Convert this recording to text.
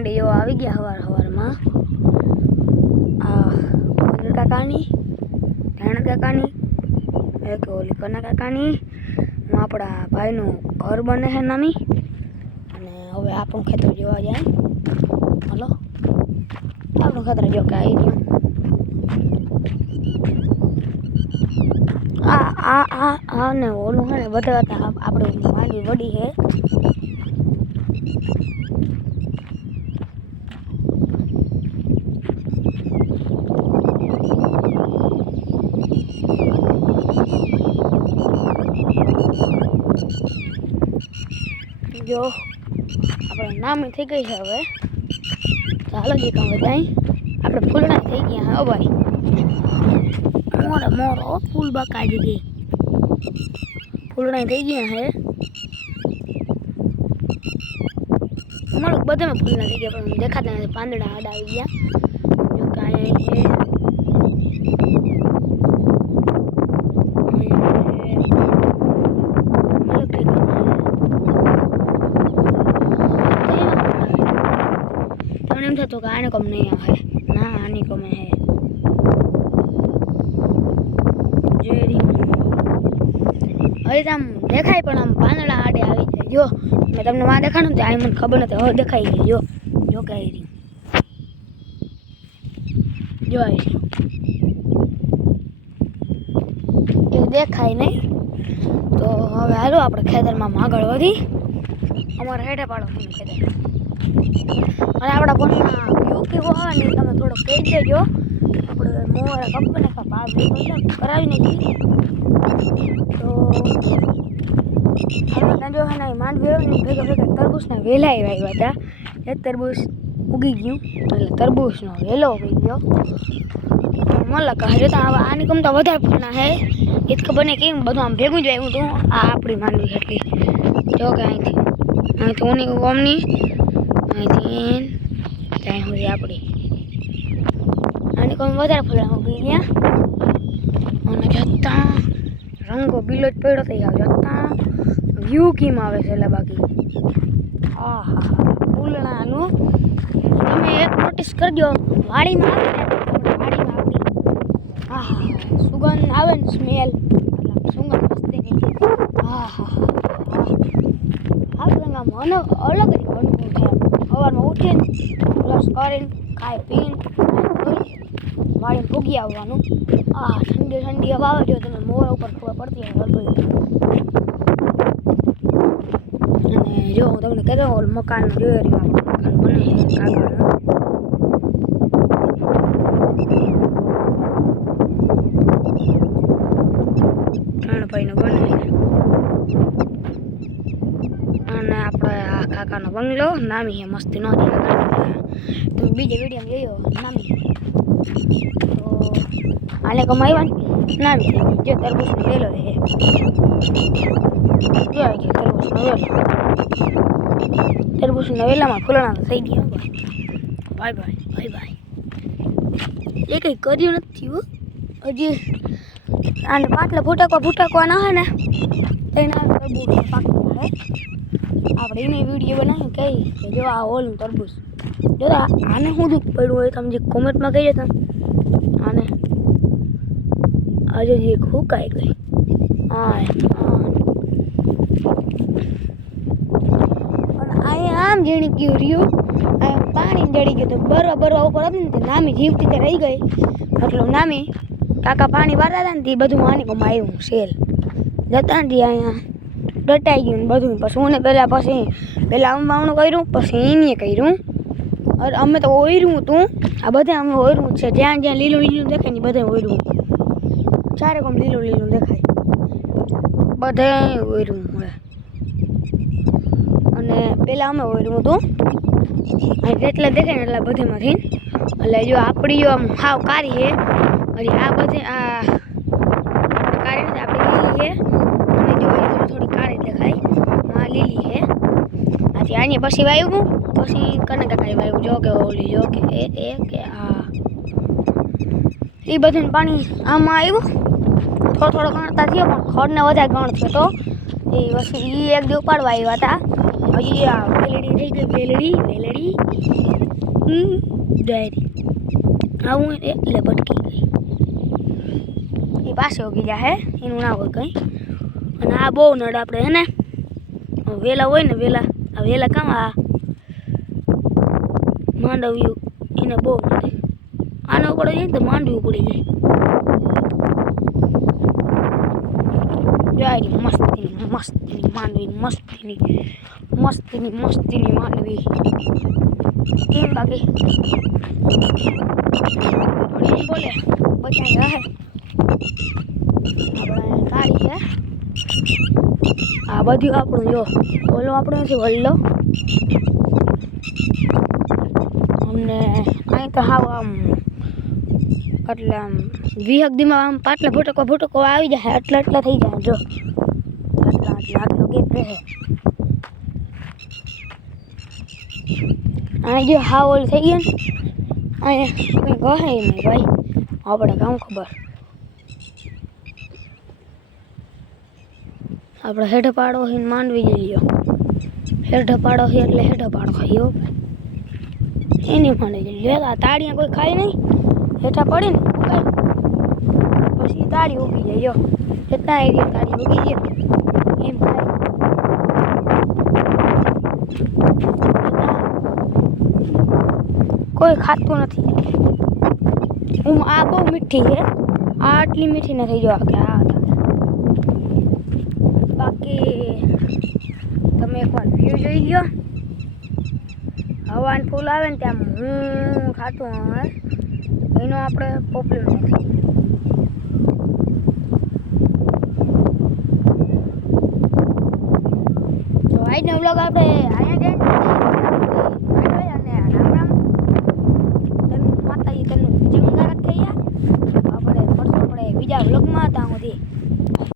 માંડી એવા આવી ગયા હવારમાં આ કાકાની ધેણ કાકાની એક ઓલી કના કાકાની આપણા ભાઈનું ઘર બને છે નાની અને હવે આપણું ખેતર જોવા જાય હલો આપણું ખેતર જો કે આવી ગયું આ ને ઓલું છે ને બધા આપણે માંડી વડી છે જો આપણે નામી થઈ ગઈ છે હવે ચાલો જે કામ બધાય આપણે ફૂલડા થઈ ગયા હા ભાઈ મોરો ફૂલ બકા દીધી ફૂલડા થઈ ગયા હે અમારું બધામાં ફૂલડા થઈ ગયા પણ દેખાતા નથી પાંદડા આડા આવી ગયા જો કાંઈ એમ થતો કે આને કમ નહીં આવે ના આની કમે હે હવે આમ દેખાય પણ આમ પાંદડા આડે આવી જાય જો મેં તમને માં દેખાડું તો આ મને ખબર નથી હવે દેખાઈ ગઈ જો કઈ રહી જો આવી એ દેખાય નહીં તો હવે હાલો આપણે ખેતરમાં આગળ વધી અમારે હેઠે પાડો ખેતર અને આપણા ફોનમાં વ્યૂ કેવો આવે ને તમે થોડો કહી દેજો આપણે મોરે કંપને બાર કરાવી નાખી તો આપણે જો છે ને માંડવી આવ્યો ને ભેગા ભેગા તરબૂચના વેલા આવ્યા હતા એ તરબૂચ ઉગી ગયું એટલે તરબૂચનો વેલો ઉગી ગયો મને કહે તો હવે આની કમતા વધારે ફૂલના હે એ જ ખબર નહીં કેમ બધું આમ ભેગું જ આવ્યું હતું આ આપણી માંડવી એટલી જો કે અહીંથી ઓની ગમની અહીંથી ત્યાં સુધી આપણી આની કોઈ વધારે ફૂલા ઉગી ગયા અને જતા રંગો બીલો જ પડ્યો થઈ જાવ જતા વ્યૂ કેમ આવે છે એટલે બાકી હા ફૂલણાનું તમે એક નોટિસ કરજો વાડીમાં આવે ને વાડીમાં આપણી સુગંધ આવે ને સ્મેલ સુગંધ મસ્તી નહીં આપણે આમ અલગ જ અનુભવ થાય સવારમાં ઉઠીને બ્રશ કરીને ખાઈ પીને વાળીને ભૂગી આવવાનું ઠંડી ઠંડી હવા આવે જો તમે મોર ઉપર ખબર પડતી હોય હરગઈ અને જો હું તમને કહી દઉં મકાન જોઈ રહ્યું મકાન બને કાગળ ત્રણ ભાઈનો બને અને આપણે આ કાકાનો બંગલો નામી છે મસ્તી નો તમે બીજા વિડીયોમાં જોયો નામી તો આને કમાવ્યા નામી જે તરબૂચનો વેલો છે તરબૂચના વેલામાં ફૂલણા થઈ ગયા ભાઈ ભાઈ એ કંઈ કર્યું નથી હજી આને પાટલા ફૂટાકવા ના હોય ને તેના તરબૂચ પાકતા હે આપણે એને વિડીયો બનાવી કહી કે જો આ ઓલું તરબૂચ જો આને શું દુઃખ પડ્યું હોય તમે જે કોમેન્ટમાં કહીએ તમે આને આજે જે હુકાઈ ગઈ અને અહીંયા આમ જેણી ગયું રહ્યું પાણી જડી ગયું તો બરવા ઉપર હતી ને તે નામી જીવતી તે રહી ગઈ મતલબ નામી કાકા પાણી વારતા હતા ને તે બધું આની કોમાં આવ્યું સેલ જતા ને અહીંયા ડટાઈ ગયું ને બધું પછી હું ને પહેલાં આમવાનું કર્યું પછી એને કર્યું અરે અમે તો ઓયરું હતું આ બધા અમે ઓયરું છે જ્યાં લીલું દેખાય ને બધે ઓયરું ચારે કોમ લીલું દેખાય બધે ઓયરું હોય અને પહેલાં અમે ઓયરું હતું અને જેટલા દેખાય ને એટલા બધેમાંથી એટલે જો આપણી આમ હાવ કારી છે હજી આ બધે આ કારી નથી આપણી લીલી છે અને જો થોડી કાળી દેખાય આ લીલી છે આથી આની પછી વાવ્યું પછી કને કાંઈ વાવ્યું જો કે ઓલી જો કે એ કે આ એ બધું પાણી આમાં આવ્યું થોડો ગણતા થયો પણ ખડને વધારે ગણ થયો તો એ વસ્તુ એ એક દી ઉપાડવા આવ્યા હતા હજી આ વેલડી થઈ ગઈ વેલડી ડાયરી આવું એટલે ભટકી ગઈ એ પાસે ઉગી જાય હે એનું ના હોય કંઈ અને આ બહુ નડ આપણે હે ને વેલા હોય ને વેલા આ વેલા કામ આ માંડવ્યું એને બહુ નડે આનો પડે જાય ને તો માંડવ્યું પડી જાય મસ્તીની મસ્તીની માંડવી મસ્તીની માંડવી કેમ બાકી બોલે બચાઈ રહે આપણે કાઢી છે આ બધું આપણું જો ઓલો આપણો નથી વલ્લો અમને અહીં તો હાવ આમ એટલે આમ વિહકદીમાં આમ પાટલા ભૂટકો આવી જાય એટલા થઈ જાય જો આટલો ગેપ રહે અહીં જો હાવ ઓલું થઈ ગયું ને અહીંયા કંઈ કહે નહીં ભાઈ આપણે કામ ખબર આપણે હેઠ પાડો હોય માંડવી જઈએ હેઠ પાડો હોય એટલે હેઠ પાડો ખાઈ એની માંડવી જઈએ તાળીਆਂ કોઈ ખાય નહીં હેઠા પડે ને ઉગાય પછી તાળી ઉગી જાય જો જેટલા એરિયા તાળી ઉગી જાય એમ થાય કોઈ ખાતું નથી આ બહુ મીઠી છે આ આટલી મીઠી નથી જો કે આ બાકી તમે એકવાર વ્યૂ જોઈ લો હવાનું ફૂલ આવે ને ત્યાં હું ખાતું આવે એનો આપણે પ્રોબ્લેમ નથી તો આજનો વ્લોગ આપણે અહીંયા જ